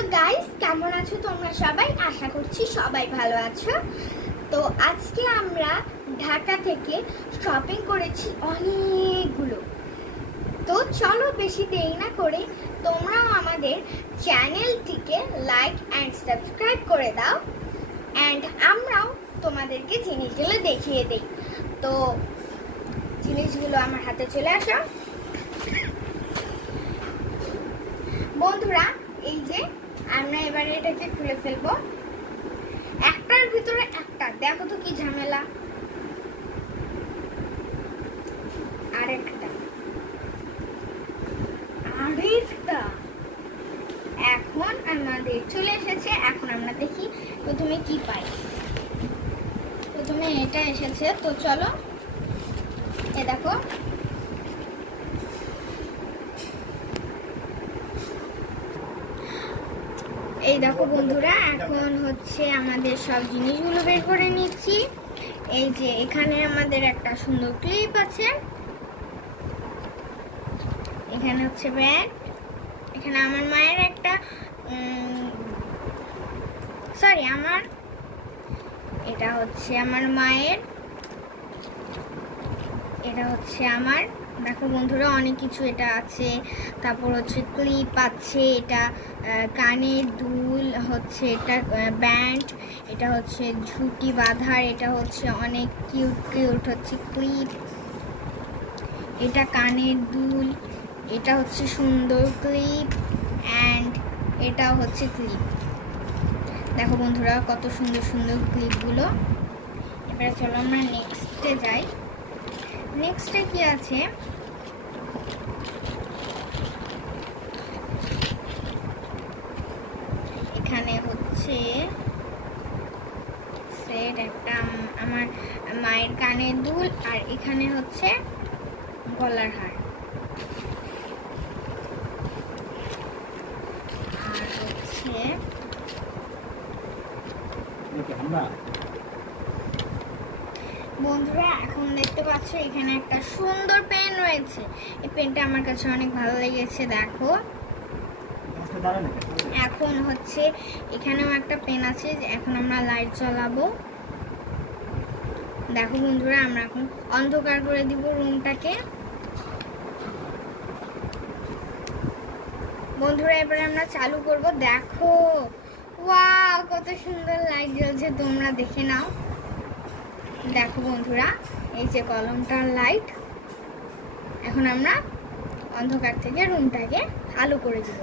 Hello guys, কেমন আছো তোমরা সবাই? আশা করছি সবাই ভালো আছো। তো আজকে আমরা ঢাকা থেকে শপিং করেছি অনেকগুলো। তো চলো বেশি দেরি না করে তোমরাও আমাদের চ্যানেলটিকে লাইক অ্যান্ড সাবস্ক্রাইব করে দাও, অ্যান্ড আমরাও তোমাদেরকে জিনিসগুলো দেখিয়ে দিই। তো জিনিসগুলো আমার হাতে চলে আসো বন্ধুরা। এই যে আমরা এবারে এটাকে খুলে ফেলবো। একটার ভিতরে একটা, দেখো তো কি ঝামেলা। আরেকটা এখন আমাদের চলে এসেছে। এখন আমরা দেখি প্রথমে কি পাই। প্রথমে এটা এসেছে, তো চলো এ দেখো। এই দেখো বন্ধুরা, এখন হচ্ছে আমাদের সব জিনিসগুলো বের করে নিচ্ছি। এই যে এখানে আমাদের একটা সুন্দর ক্লিপ আছে, এখানে হচ্ছে ব্যাগ, এখানে আমার মায়ের একটা এটা হচ্ছে আমার মায়ের, এটা হচ্ছে আমার। দেখো বন্ধুরা, অনেক কিছু এটা আছে। তারপর হচ্ছে ক্লিপ আছে, এটা কানের দুল হচ্ছে, এটা ব্যান্ড, এটা হচ্ছে ঝুঁটি বাঁধার, এটা হচ্ছে অনেক কিউট কিউট হচ্ছে ক্লিপ, এটা কানের দুল, এটা হচ্ছে সুন্দর ক্লিপ, অ্যান্ড এটাও হচ্ছে ক্লিপ। দেখো বন্ধুরা, কত সুন্দর সুন্দর ক্লিপগুলো। এবারে চলো আমরা নেক্সটে যাই। নেক্সটে কি আছে? এখানে হচ্ছে সেট একটা, আমার মায়ের কানের দুল, আর এখানে হচ্ছে গলার হার, আর হচ্ছে বন্ধুরা এখন দেখতে পাচ্ছ এখানে একটা সুন্দর পেন রয়েছে। এই পেনটা আমার কাছে অনেক ভালো লেগেছে। দেখো এখন হচ্ছে এখানেও একটা পেন আছে, এখন আমরা লাইট জ্বালাবো। দেখো বন্ধুরা, আমরা এখন অন্ধকার করে দিব রুমটাকে। বন্ধুরা এবারে আমরা চালু করব। দেখো ওয়াও, কত সুন্দর লাইট জ্বলছে, তোমরা দেখে নাও। দেখো বন্ধুরা, এই যে কলমটার লাইট। এখন আমরা অন্ধকার থেকে রুমটাকে আলো করে দিব।